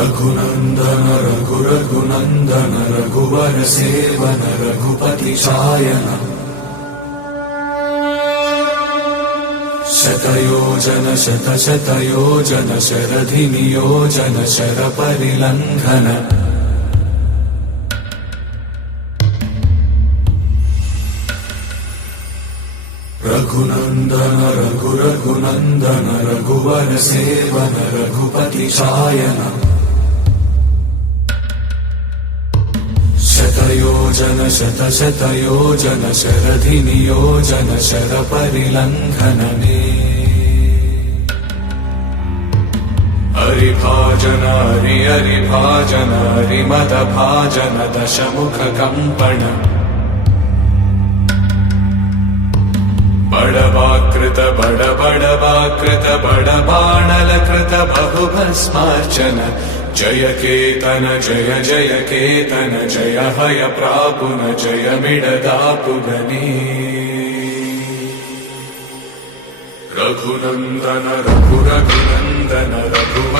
रघुनन्दन रघुरघुनन्दन रघुवर seven Raghupati चायन शतयोजन शतशतयोजन शरधि नियोजन शरपरिलङ्घन रघुनन्दन रघुरघुनन्दन रघुवर seven Raghupati चायन शतयोजन शतशतयोजन शरधि नियोजन शरपरिलङ्घनने हरिभाजन हरिभाजन हरिमदभाजन दशमुख कम्पण बड़वाकृत बड़वाकृत बड़बाणलकृत बहुभस्मार्चन जय केतन जय जय केतन जय हय प्रापुन जय मिडदापुगनी रघुनन्दन रघुरघुनन्दन रघुवर